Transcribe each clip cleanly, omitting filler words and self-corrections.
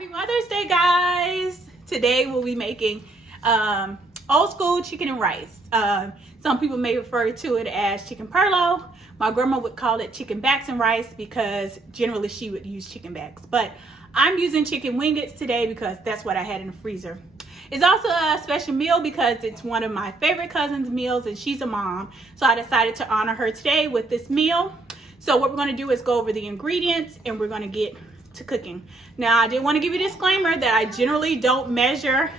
Happy Mother's Day, guys. Today we'll be making old school chicken and rice. Some people may refer to it as chicken perlo. My grandma would call it chicken backs and rice because generally she would use chicken backs. But I'm using chicken wingets today because that's what I had in the freezer. It's also a special meal because it's one of my favorite cousin's meals and she's a mom. So I decided to honor her today with this meal. So what we're going to do is go over the ingredients and we're going to get to cooking. Now, I did want to give you a disclaimer that I generally don't measure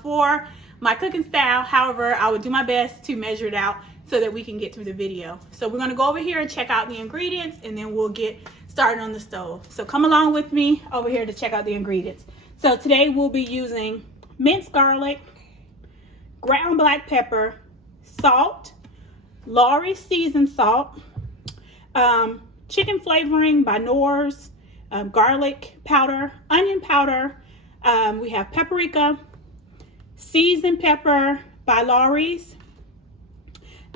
for my cooking style. However, I would do my best to measure it out so that we can get through the video. So we're going to go over here and check out the ingredients and then we'll get started on the stove. So come along with me over here to check out the ingredients. So today we'll be using minced garlic, ground black pepper, salt, Lawry's seasoned salt, chicken flavoring by Knorr's, garlic powder, onion powder, we have paprika, seasoned pepper by Lawry's,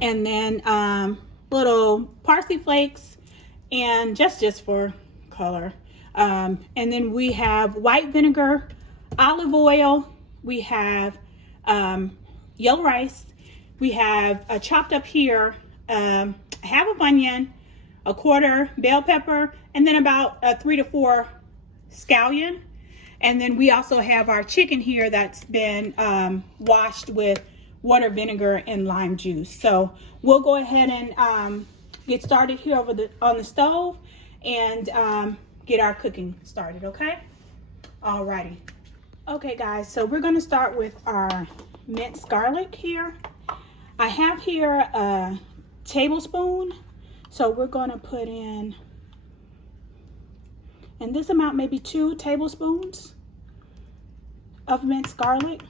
and then little parsley flakes, and just for color. And then we have white vinegar, olive oil, we have yellow rice, we have chopped up here half of onion, a quarter bell pepper, and then about 3 to 4 scallion. And then we also have our chicken here that's been washed with water, vinegar, and lime juice. So we'll go ahead and get started here on the stove and get our cooking started, okay? Alrighty. Okay, guys, so we're gonna start with our minced garlic here. I have here a tablespoon. So we're going to put in this amount, maybe 2 tablespoons of minced garlic.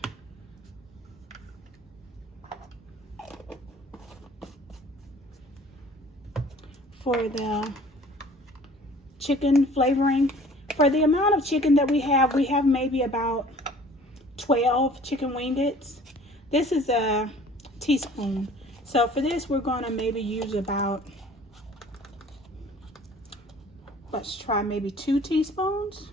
For the chicken flavoring, for the amount of chicken that we have maybe about 12 chicken wingets. This is a teaspoon. So for this, we're going to maybe use about, let's try maybe 2 teaspoons.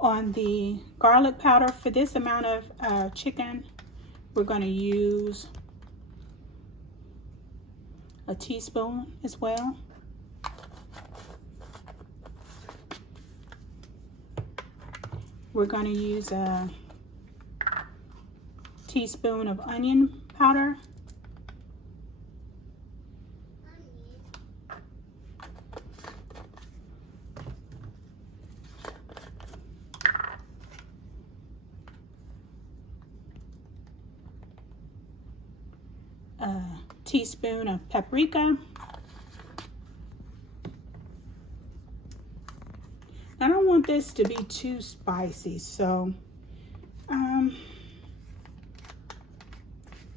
On the garlic powder, for this amount of chicken, we're going to use a teaspoon as well. We're going to use a teaspoon of onion powder. A teaspoon of paprika. I don't want this to be too spicy, so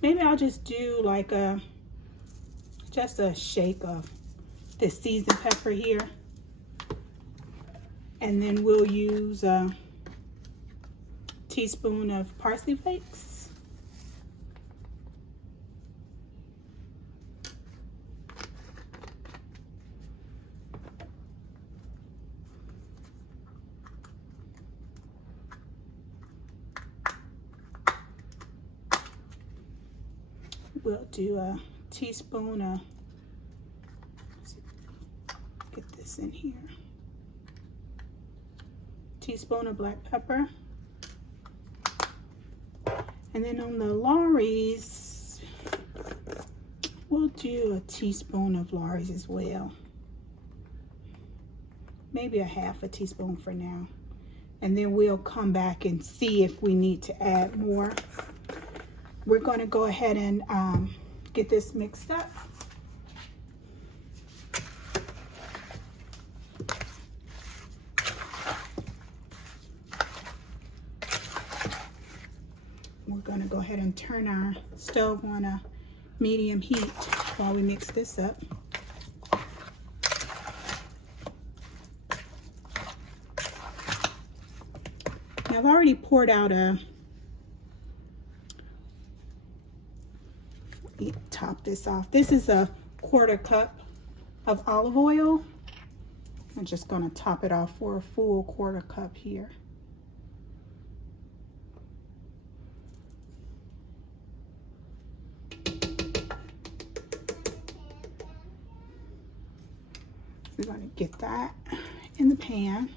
maybe I'll just do like just a shake of this seasoned pepper here, and then we'll use a teaspoon of parsley flakes. We'll do a teaspoon of, get this in here, teaspoon of black pepper. And then on the Lawry's, we'll do a teaspoon of Lawry's as well. Maybe a half a teaspoon for now. And then we'll come back and see if we need to add more. We're going to go ahead and get this mixed up. We're going to go ahead and turn our stove on a medium heat while we mix this up. I've already poured out let me top this off. This is a 1/4 cup of olive oil. I'm just going to top it off for a full 1/4 cup here. We're going to get that in the pan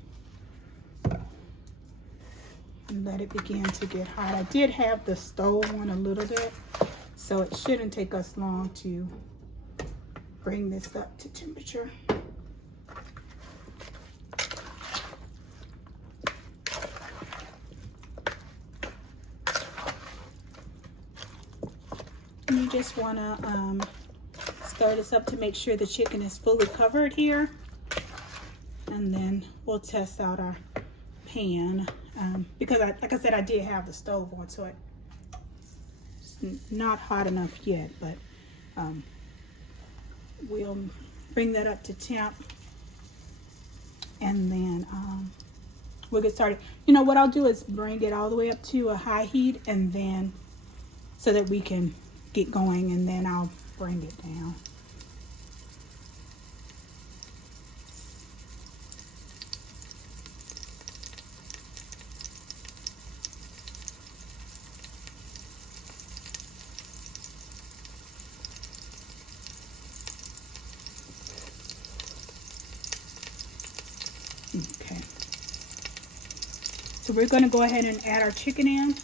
and let it begin to get hot. I did have the stove on a little bit, so it shouldn't take us long to bring this up to temperature. And you just want to stir this up to make sure the chicken is fully covered here. And then we'll test out our pan because like I said, I did have the stove on, so it's not hot enough yet, but we'll bring that up to temp, and then we'll get started. You know what I'll do is bring it all the way up to a high heat, and then so that we can get going, and then I'll bring it down. Okay, so we're going to go ahead and add our chicken in.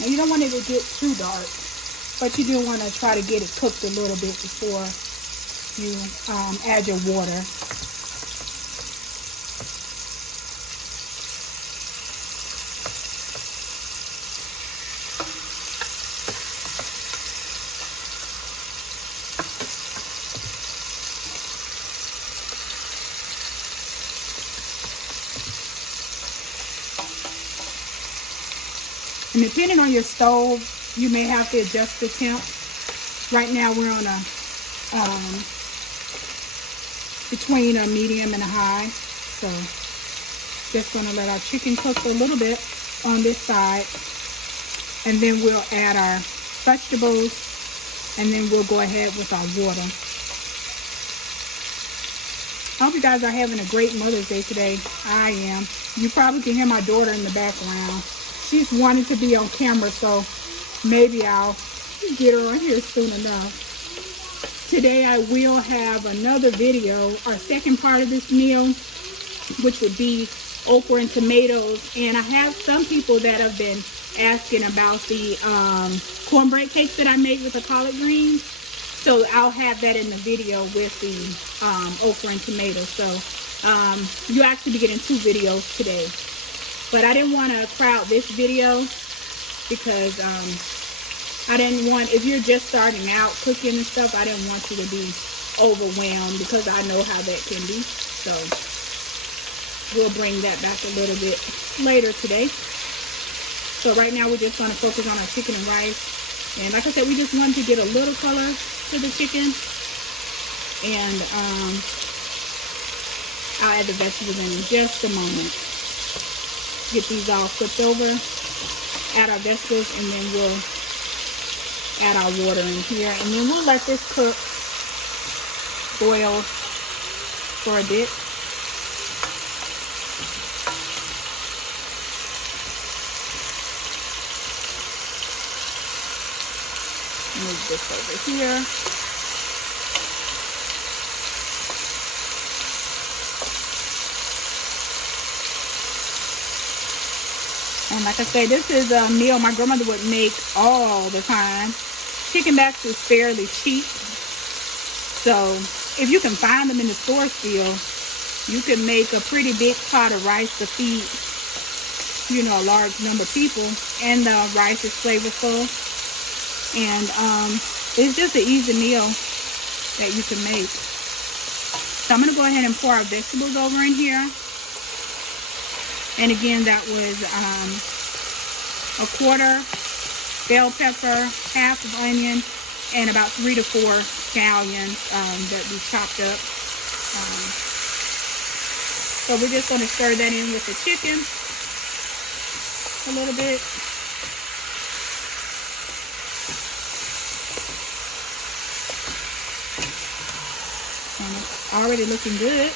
Now you don't want it to get too dark, but you do want to try to get it cooked a little bit before you add your water. And depending on your stove, you may have to adjust the temp. Right now we're on a between a medium and a high. So just gonna let our chicken cook a little bit on this side, and then we'll add our vegetables, and then we'll go ahead with our water. I hope you guys are having a great Mother's Day today. I am. You probably can hear my daughter in the background. She's wanting to be on camera, so maybe I'll get her on here soon enough. Today I will have another video, our second part of this meal, which would be okra and tomatoes. And I have some people that have been asking about the cornbread cakes that I made with the collard greens. So I'll have that in the video with the okra and tomatoes. So you actually be getting 2 videos today. But I didn't want to crowd this video because I didn't want, if you're just starting out cooking and stuff, I didn't want you to be overwhelmed because I know how that can be. So we'll bring that back a little bit later today. So right now we're just going to focus on our chicken and rice. And like I said, we just wanted to get a little color to the chicken. And I'll add the vegetables in just a moment. Get these all flipped over, add our vegetables, and then we'll add our water in here, and then we'll let this cook, boil for a bit. Move this over here. And like I said, this is a meal my grandmother would make all the time. Chicken backs is fairly cheap. So if you can find them in the store still, you can make a pretty big pot of rice to feed, you know, a large number of people. And the rice is flavorful. And it's just an easy meal that you can make. So I'm going to go ahead and pour our vegetables over in here. And again, that was a quarter bell pepper, half of onion, and about 3 to 4 scallions that we chopped up. So we're just going to stir that in with the chicken a little bit. And it's already looking good.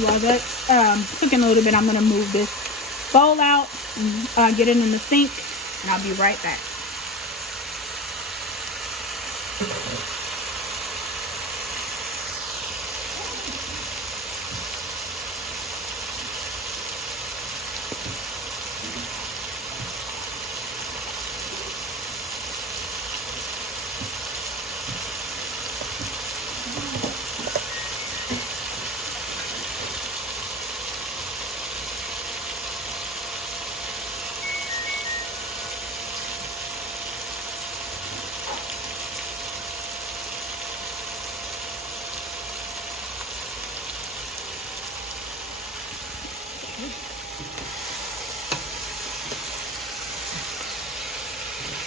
While that's cooking a little bit, I'm going to move this bowl out, get it in the sink, and I'll be right back.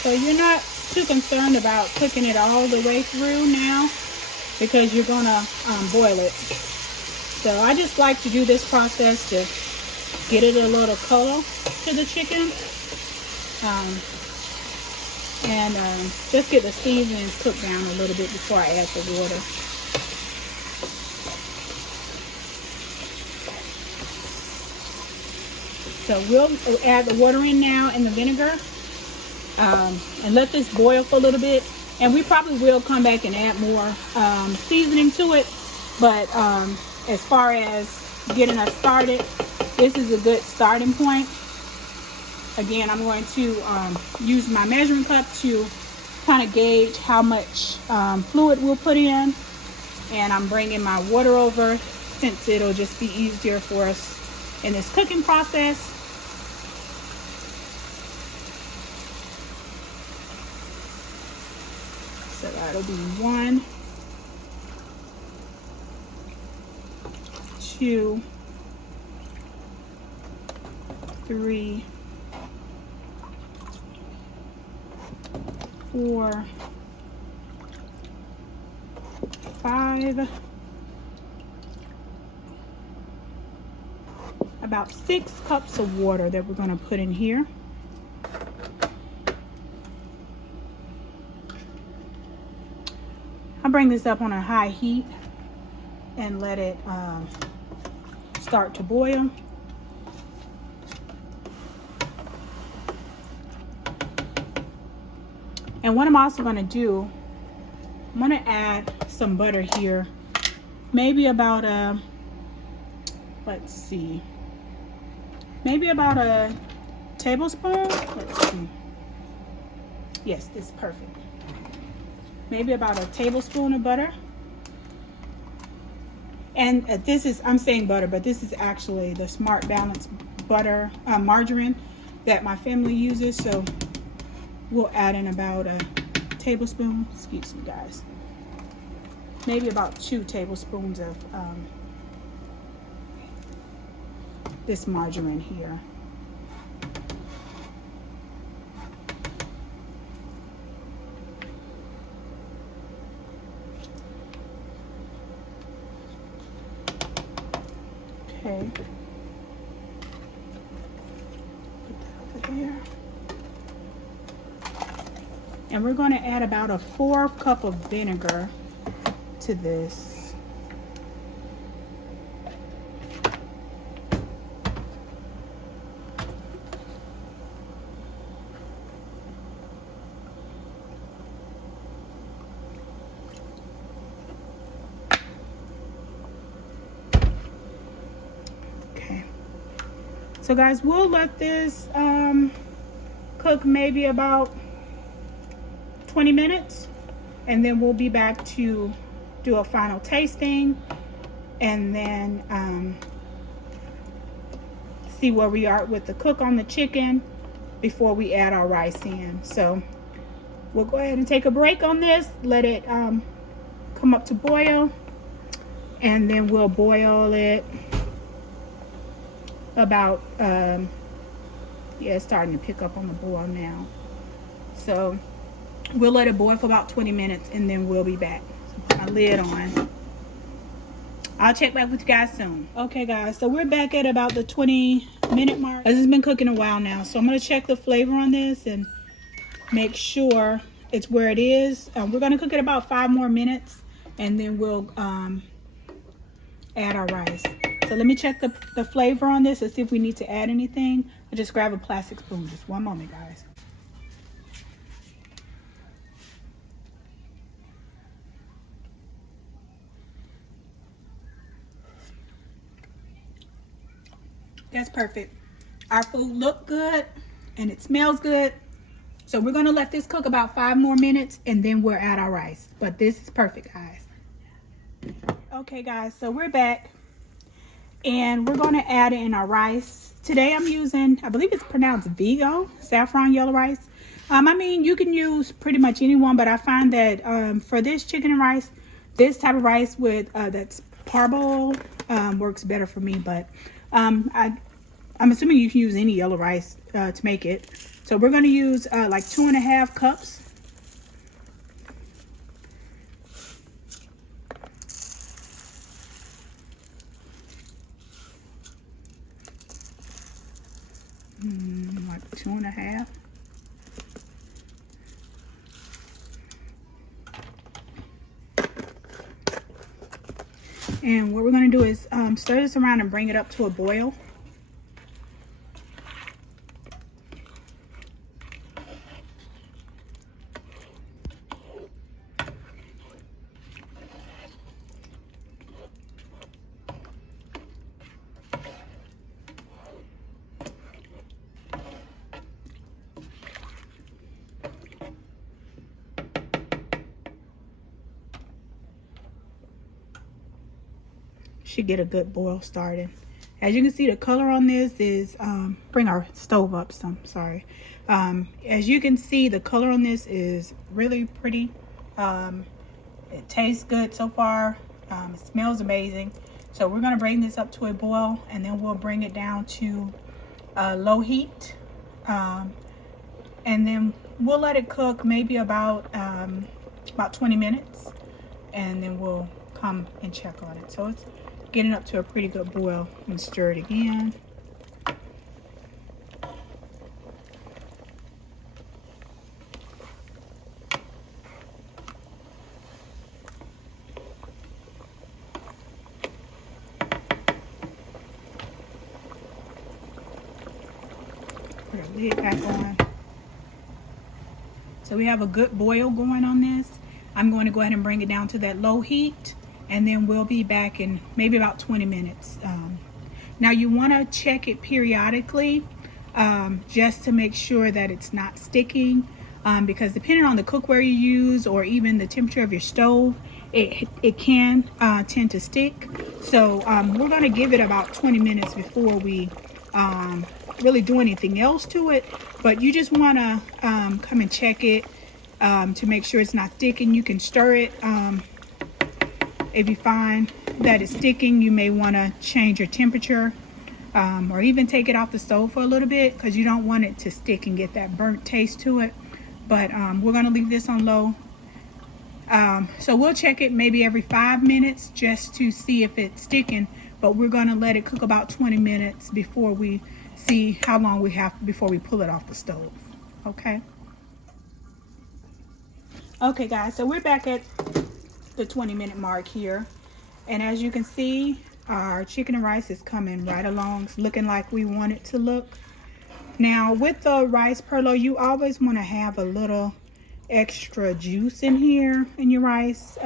So you're not too concerned about cooking it all the way through now because you're gonna boil it. So I just like to do this process to get it a little color to the chicken, and just get the seasonings cooked down a little bit before I add the water. So we'll add the water in now and the vinegar, and let this boil for a little bit. And we probably will come back and add more seasoning to it. But as far as getting us started, this is a good starting point. Again, I'm going to use my measuring cup to kind of gauge how much fluid we'll put in. And I'm bringing my water over since it'll just be easier for us in this cooking process. So that'll be 1, 2, 3, 4, 5, about 6 cups of water that we're going to put in here. I bring this up on a high heat and let it start to boil. And what I'm also going to do, I'm going to add some butter here, maybe about a, let's see, maybe about a tablespoon. Let's see. Yes, this is perfect. Maybe about a tablespoon of butter. And this is, I'm saying butter, but this is actually the Smart Balance butter, margarine that my family uses. So we'll add in about a tablespoon, excuse me guys, maybe about 2 tablespoons of this margarine here. Okay. Put that over there. And we're going to add about a 1/4 cup of vinegar to this. Okay. So guys, we'll let this cook maybe about 20 minutes, and then we'll be back to do a final tasting, and then see where we are with the cook on the chicken before we add our rice in. So we'll go ahead and take a break on this, let it come up to boil, and then we'll boil it about yeah, it's starting to pick up on the boil now. So we'll let it boil for about 20 minutes, and then we'll be back. So put my lid on. I'll check back with you guys soon. Okay guys, so we're back at about the 20-minute mark. This has been cooking a while now, so I'm going to check the flavor on this and make sure it's where it is. We're going to cook it about 5 more minutes, and then we'll add our rice. So let me check the flavor on this and see if we need to add anything. I'll just grab a plastic spoon. Just one moment, guys. That's perfect. Our food looked good and it smells good. So we're going to let this cook about 5 more minutes, and then we'll add our rice. But this is perfect, guys. Okay guys, so we're back, and we're going to add in our rice. Today I'm using, I believe it's pronounced Vigo, saffron yellow rice. I mean, you can use pretty much any one, but I find that for this chicken and rice, this type of rice with that's parboiled works better for me. But I'm assuming you can use any yellow rice to make it. So we're going to use like 2.5 cups. Like 2.5. And what we're going to do is stir this around and bring it up to a boil. Should get a good boil started. As you can see, the color on this is bring our stove up some, sorry. As you can see, the color on this is really pretty. It tastes good so far. It smells amazing. So we're going to bring this up to a boil, and then we'll bring it down to low heat, and then we'll let it cook maybe about 20 minutes, and then we'll come and check on it. So it's getting up to a pretty good boil, and stir it again. Put our lid back on. So we have a good boil going on this. I'm going to go ahead and bring it down to that low heat, and then we'll be back in maybe about 20 minutes. Now you want to check it periodically just to make sure that it's not sticking, because depending on the cookware you use or even the temperature of your stove, it can tend to stick. So we're going to give it about 20 minutes before we really do anything else to it. But you just want to come and check it to make sure it's not sticking. You can stir it. If you find that it's sticking, you may want to change your temperature, or even take it off the stove for a little bit, because you don't want it to stick and get that burnt taste to it. But we're going to leave this on low. So we'll check it maybe every 5 minutes just to see if it's sticking, but we're going to let it cook about 20 minutes before we see how long we have before we pull it off the stove. Okay guys, so we're back at the 20-minute mark here, and as you can see, our chicken and rice is coming right along. It's looking like we want it to look. Now with the rice perlo, you always want to have a little extra juice in here in your rice.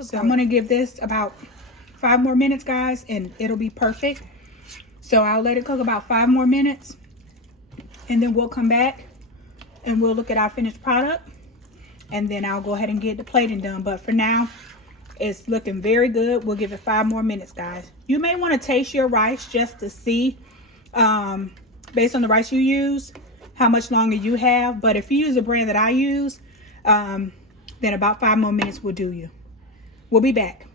So I'm going to give this about 5 more minutes, guys, and it'll be perfect. So I'll let it cook about 5 more minutes, and then we'll come back and we'll look at our finished product, and then I'll go ahead and get the plating done. But for now, it's looking very good. We'll give it 5 more minutes, guys. You may want to taste your rice just to see, based on the rice you use, how much longer you have. But if you use a brand that I use, then about 5 more minutes will do you. We'll be back.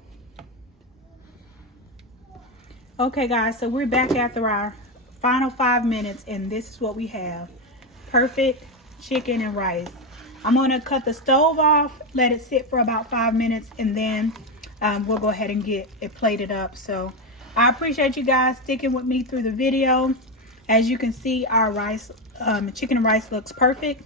Okay, guys, so we're back after our final 5 minutes, and this is what we have. Perfect chicken and rice. I'm going to cut the stove off, let it sit for about 5 minutes, and then we'll go ahead and get it plated up. So I appreciate you guys sticking with me through the video. As you can see, our rice, chicken and rice looks perfect.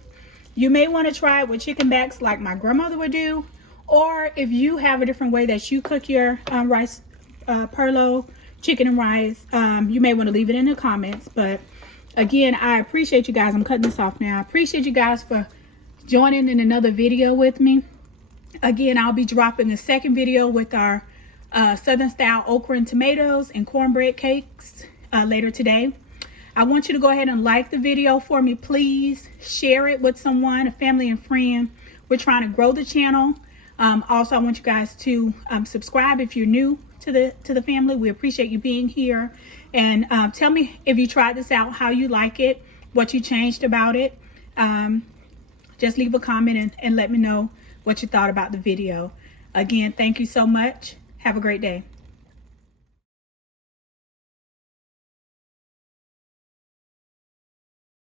You may want to try it with chicken backs like my grandmother would do, or if you have a different way that you cook your rice, perlo, chicken and rice, you may want to leave it in the comments. But again, I appreciate you guys. I'm cutting this off now. I appreciate you guys for joining in another video with me. Again, I'll be dropping the second video with our southern style okra and tomatoes and cornbread cakes later today. I want you to go ahead and like the video for me, please. Share it with someone, a family and friend. We're trying to grow the channel. Also, I want you guys to subscribe if you're new to the family. We appreciate you being here. And tell me if you tried this out, how you like it, what you changed about it. Just leave a comment and let me know what you thought about the video. Again, thank you so much. Have a great day.